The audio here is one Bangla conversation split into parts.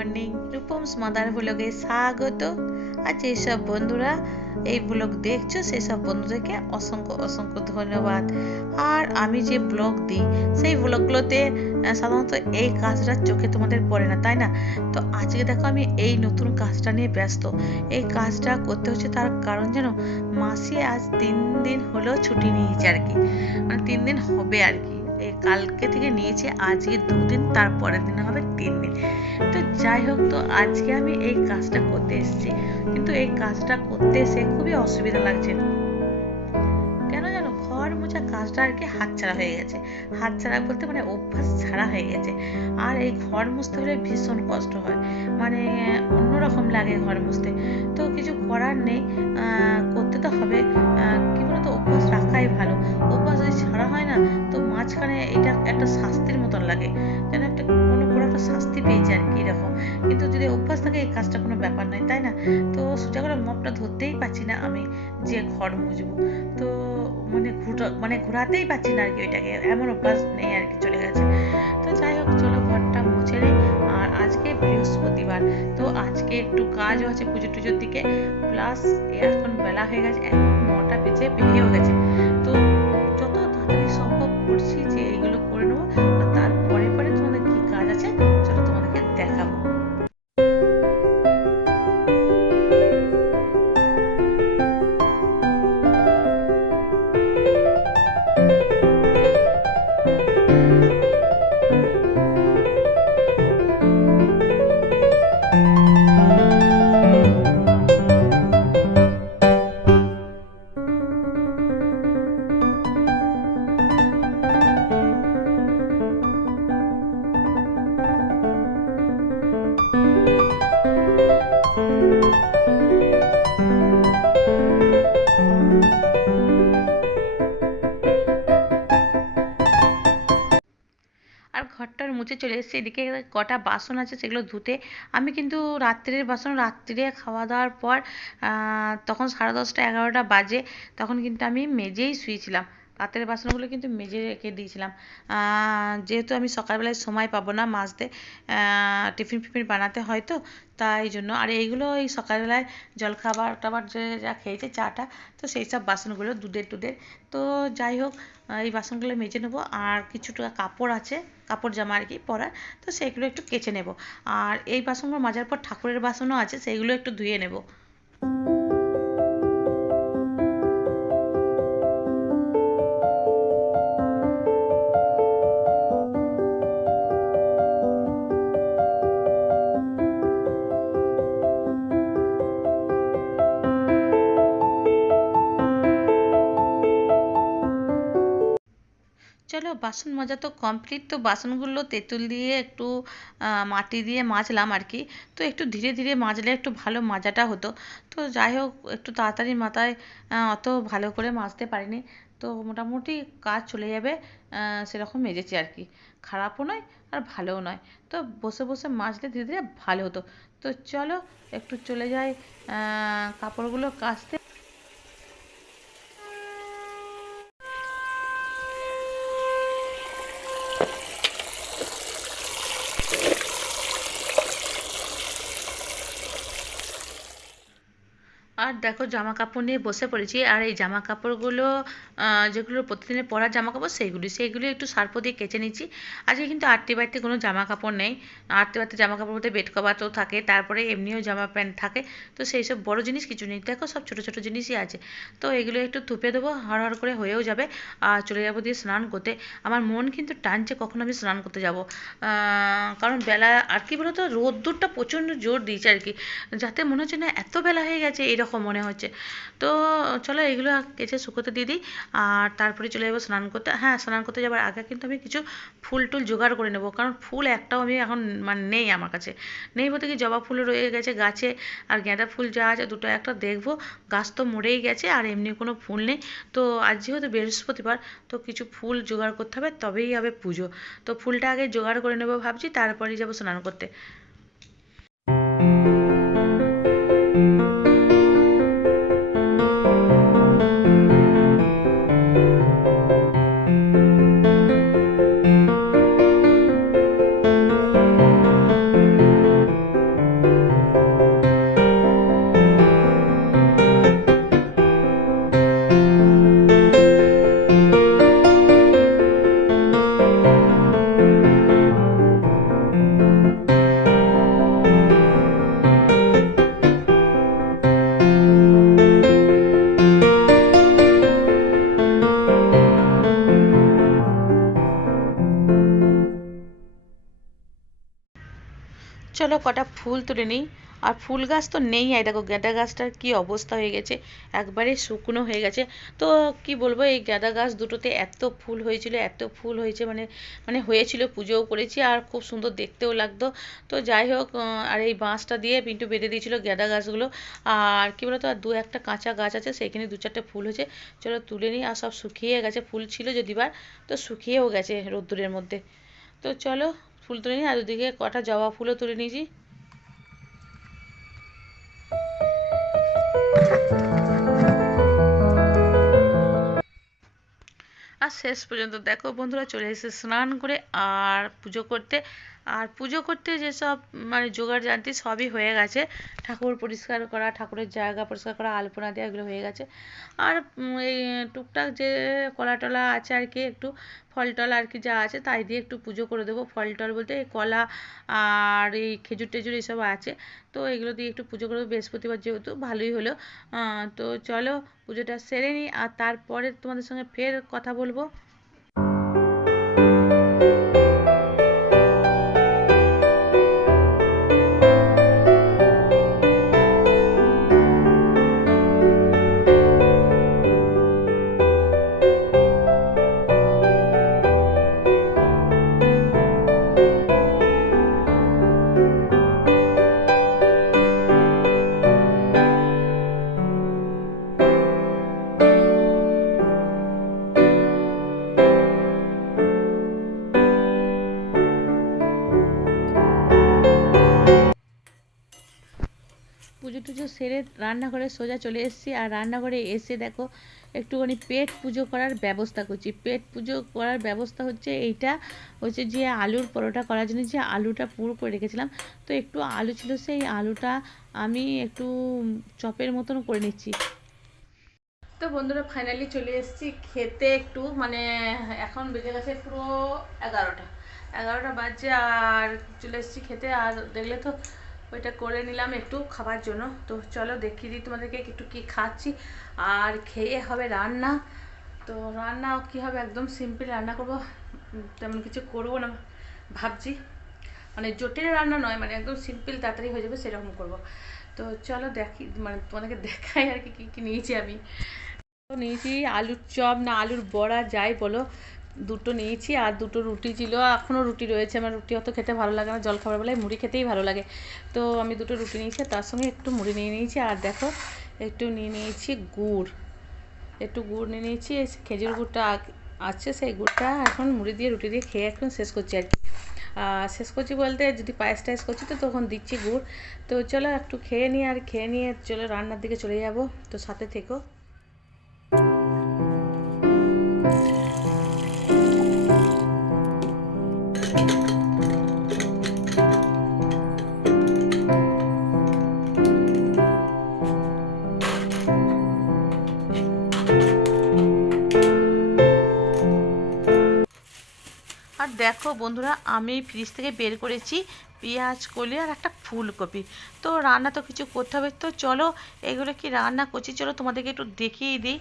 মর্নিং রূপমস মাদার ব্লগে স্বাগত। আর যেসব বন্ধুরা এই ব্লগ দেখছ, সেসব বন্ধুদেরকে অসংখ্য অসংখ্য ধন্যবাদ। আর আমি যে ব্লগ দিই, সেই ব্লগগুলোতে সাধারণত এই কাজটা চোখে তোমাদের পড়ে না, তাই না? তো আজকে দেখো আমি এই নতুন কাজটা নিয়ে ব্যস্ত। এই কাজটা করতে হচ্ছে তার কারণ যেন মাসি আজ তিন দিন হলো ছুটি নিয়েছে আর কি। মানে তিন দিন হবে আর কি। এই কালকে থেকে নিয়েছে, আজকে দুদিন, তারপরের দিন হবে তিন দিন। তো যাই হোক, তো আজকে আমি এই কাজটা করতে এসেছি। কিন্তু এই কাজটা করতে এসে খুবই অসুবিধা লাগছে। কেন জানো? ঘর মোছা কাজটা আর কি হাতছাড়া হয়ে গেছে। হাতছাড়া বলতে মানে অভ্যাস ছাড়া হয়ে গেছে। আর এই ঘর মুছতে হলে ভীষণ কষ্ট হয়। মানে অন্যরকম লাগে ঘর মুছতে। তো কিছু করার নেই। করতে তো হবে। যে বুঝব। তো মানে ঘুটা মানে ঘোরাতেই পারছি না আর কি ওইটাকে। এমন অভ্যাস নেই আর কি চলে গেছে। তো যাই হোক, চলো ঘরটা মুছে নেই। আর আজকে বৃহস্পতিবার, তো আজকে একটু কাজও আছে পুজো টুজোর দিকে। প্লাস এখন বেলা হয়ে গেছে, এখন নটা বেজে বেরিয়েও গেছে। তো যত তাড়াতাড়ি সম্ভব মুছে চলে এসেছে। এদিকে কটা বাসন আছে সেগুলো ধুতে। আমি কিন্তু রাত্রের বাসন রাত্রে খাওয়া দাওয়ার পর তখন সাড়ে দশটা এগারোটা বাজে, তখন কিন্তু আমি মেজেই শুয়েছিলাম। রাতের বাসনগুলো কিন্তু মেজে রেখে দিয়েছিলাম। যেহেতু আমি সকালবেলায় সময় পাবো না মাজতে টিফিন ফিফিন বানাতে হয় তো, তাই জন্য। আর এইগুলো এই সকালবেলায় জলখাবার টাবার যে যা খেয়েছে, চাটা, তো সেই সব বাসনগুলো দুধের টুধের। তো যাই হোক এই বাসনগুলো মেজে নেব। আর কিছুটা কাপড় আছে, কাপড় জামা আর কি পরার, তো সেগুলো একটু কেচে নেব। আর এই বাসনগুলো মাজার পর ঠাকুরের বাসনও আছে সেইগুলো একটু ধুয়ে নেব। চলো, বাসন মাজা তো কমপ্লিট তো বাসনগুলো তেঁতুল দিয়ে একটু মাটি দিয়ে মাজলাম আর কি তো একটু ধীরে ধীরে মাজলে একটু ভালো মাজাটা হতো। তো যাই হোক, একটু তাড়াতাড়ি মাথায় অত ভালো করে মাজতে পারিনি। তো মোটামুটি কাজ চলে যাবে সেরকম মেজেছি আর কি খারাপও নয় আর ভালোও নয়। তো বসে বসে মাজলে ধীরে ধীরে ভালো হতো। তো চলো, একটু চলে যাই কাপড়গুলো কাচতে। আর দেখো জামা কাপড় নিয়ে বসে পড়েছি, আর এই জামা কাপড়গুলো যেগুলো প্রতিদিনের পরার জামা কাপড় সেইগুলি সেইগুলি একটু সার্ফ দিয়ে কেচে নিচ্ছি। আজকে কিন্তু আটটি বাড়িতে কোনো জামা কাপড় নেই। আটটি বাড়িতে জামা কাপড় বলতে বেড কভার তো থাকে, তারপরে এমনিও জামা প্যান্ট থাকে। তো সেই সব বড় জিনিস কিছু নেই। দেখো সব ছোটো ছোটো জিনিসই আছে। তো এগুলো একটু থুপে দেবো হড় হড় করে হয়েও যাবে। আর চলে যাব দিয়ে স্নান করতে। আমার মন কিন্তু টানছে কখন আমি স্নান করতে যাব। কারণ বেলা, আর কি বলতো, রোদ্দুরটা প্রচণ্ড জোর দিয়েছে আর কি। যাতে মনে হচ্ছে না এত বেলা হয়ে গেছে এরকম। মনে হচ্ছে। তো চলো এগুলো কেচে শুকোতে দিয়ে দিই। আর তারপরে চলে যাব স্নান করতে। হ্যাঁ স্নান করতে যাওয়ার আগে কিন্তু আমি কিছু ফুল টুল জোগাড় করে নেব। কারণ ফুল একটাও আমি এখন মানে নেই আমার কাছে। নেই বলতে কি, জবা ফুল রয়ে গেছে গাছে, আর গাঁদা ফুল যা আছে দুটো একটা দেখব। গাছ তো মরেই গেছে, আর এমনি কোনো ফুল নেই। তো আজ যেহেতু বৃহস্পতিবার, তো কিছু ফুল জোগাড় করতে হবে, তবেই হবে পুজো। তো ফুলটা আগে জোগাড় করে নেব ভাবছি, তারপরেই যাব স্নান করতে। ফুল তুলে নিই। আর ফুল গাছ তো নেই, এই দেখো গাঁদা গাছটার কি অবস্থা হয়ে গেছে। একবারে শুকনো হয়ে গেছে। তো কি বলব, এই গাঁদা গাছ দুটোতে এত ফুল হয়েছিল, এত ফুল হয়েছে মানে মানে হয়েছিল, পুজোও করেছি, আর খুব সুন্দর দেখতেও লাগতো। তো যাই হোক আর এই বাঁশটা দিয়ে পিন্টু বেঁধে দিয়েছিল গাঁদা গাছগুলো। আর কি বলতো, আর দু একটা কাঁচা গাছ আছে সেখানে দু চারটে ফুল হয়েছে। চলো তুলে নিই, আর সব শুকিয়ে গেছে, ফুল ছিল যদিবার, তো শুকিয়েও গেছে রোদ্দুরের মধ্যে। তো চলো ফুল তুলে নিই, আর ওদিকে কটা জবা ফুলও তুলে নিয়েছি। শেষ পর্যন্ত দেখো বন্ধুরা চলে এসেছে স্নান করে আর পুজো করতে। আর পুজো করতে যেসব মানে জোগাড় জানতি সবই হয়ে গেছে। ঠাকুর পরিষ্কার করা, ঠাকুরের জায়গা পরিষ্কার করা, আলপনা দেওয়া এগুলো হয়ে গেছে। আর এই টুকটাক যে কলা টলা আছে আর কি, একটু ফল টল আর কি যা আছে, তাই দিয়ে একটু পুজো করে দেবো। ফল টল বলতে এই কলা আর এই খেজুর টেজুর এসব আছে। তো এগুলো দিয়ে একটু পুজো করে দেবো বৃহস্পতিবার যেহেতু ভালোই হলো। তো চলো পুজোটা সেরে নিই আর তারপরে তোমাদের সঙ্গে ফের কথা বলব। পুজো টুজো সেরে রান্নাঘরে সোজা চলে এসেছি। আর রান্নাঘরে এসে দেখো, একটুখানি পেট পুজো করার ব্যবস্থা করছি। পেট পুজো করার ব্যবস্থা হচ্ছে এইটা, হচ্ছে যে আলুর পরোটা করার জন্য যে আলুটা পুরো করে রেখেছিলাম। তো একটু আলু ছিল, সেই আলুটা আমি একটু চপের মতন করে নিচ্ছি। তো বন্ধুরা ফাইনালি চলে এসেছি খেতে একটু মানে এখন বেজে গেছে পুরো এগারোটা। এগারোটা বাজছে আর চলে এসেছি খেতে। আর দেখলে তো ওইটা করে নিলাম একটু খাবার জন্য। তো চলো দেখিয়ে দিই তোমাদেরকে একটু কি খাচ্ছি। আর খেয়ে হবে রান্না। তো রান্না কি হবে? একদম সিম্পল রান্না করব। তেমন কিছু করব না, ভাবছি। মানে জটিল রান্না নয় মানে একদম সিম্পল তাড়াতাড়ি হয়ে যাবে সেরকম করব। তো চলো দেখি মানে তোমাদেরকে দেখাই আর কি, কী নিয়েছি আমি। নিয়েছি আলুর চপ না, আলুর বড়া, যাই বলো। দুটো নিয়েছি আর দুটো রুটি ছিল। এখনও রুটি রয়েছে। আমার রুটি অত খেতে ভালো লাগে না। জল খাবার বেলায় মুড়ি খেতেই ভালো লাগে। তো আমি দুটো রুটি নিয়েছি তার সঙ্গে একটু মুড়ি নিয়ে নিয়েছি। আর দেখো, একটু নিয়ে নিয়েছি গুড়। একটু গুড় নিয়ে নিয়েছি। খেজুর গুড়টা আছে, সেই গুড়টা এখন মুড়ি দিয়ে, রুটি দিয়ে খেয়ে এখন শেষ করছি আর কি। শেষ করছি বলতে যদি পায়েস টায়েস করছি তো তখন দিচ্ছি গুড়। তো চলো একটু খেয়ে নিই আর খেয়ে নিয়ে চলো রান্নার দিকে চলে যাব। তো সাথে থেকো। দেখো বন্ধুরা, আমি ফ্রিজ থেকে বের করেছি পেঁয়াজ, কলি আর একটা ফুলকপি। তো রান্না তো কিছু করতে হবে। তো চলো, এগুলো কি রান্না করছি? চলো তোমাদেরকে একটু দেখিয়ে দিই।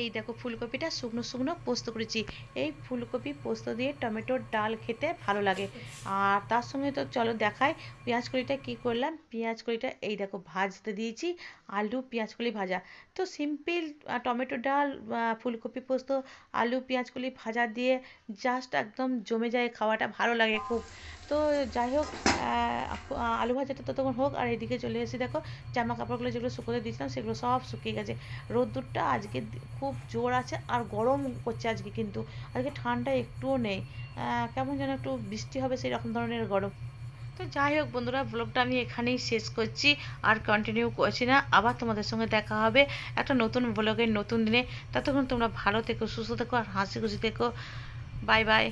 এই দেখো ফুলকপিটা শুকনো শুকনো পোস্ত করেছি। এই ফুলকপি, পোস্ত দিয়ে টমেটোর ডাল খেতে ভালো লাগে। আর তার সঙ্গে তো চলো দেখাই পেঁয়াজ কলিটা কি করলাম? পেঁয়াজ কলিটা এই দেখো ভাজতে দিয়েছি, আলু, পেঁয়াজ কলি ভাজা। তো সিম্পল টমেটো ডাল ফুলকপি, পোস্ত, আলু, পেঁয়াজ কলি ভাজা দিয়ে জাস্ট একদম জমে যায়, খাওয়াটা ভালো লাগে খুব। তো যাই হোক আলু ভাজাটা ততক্ষণ হোক, আর এদিকে চলে এসে দেখো, জামা কাপড়গুলো যেগুলো শুকোতে দিয়েছিলাম, সেগুলো সব শুকিয়ে গেছে। রোদ্দুরটা আজকে খুব জোর আছে, আর গরম করছে আজকে কিন্তু। আজকে ঠান্ডা একটুও নেই। কেমন যেন একটু বৃষ্টি হবে সেই রকম ধরনের গরম। তো যাই হোক বন্ধুরা ব্লগটা আমি এখানেই শেষ করছি, আর কন্টিনিউ করছি না। আবার তোমাদের সঙ্গে দেখা হবে একটা নতুন ব্লগের নতুন দিনে। ততক্ষণ তোমরা ভালো থেকো, সুস্থ থেকো, আর হাসি খুশি থেকো। Bye bye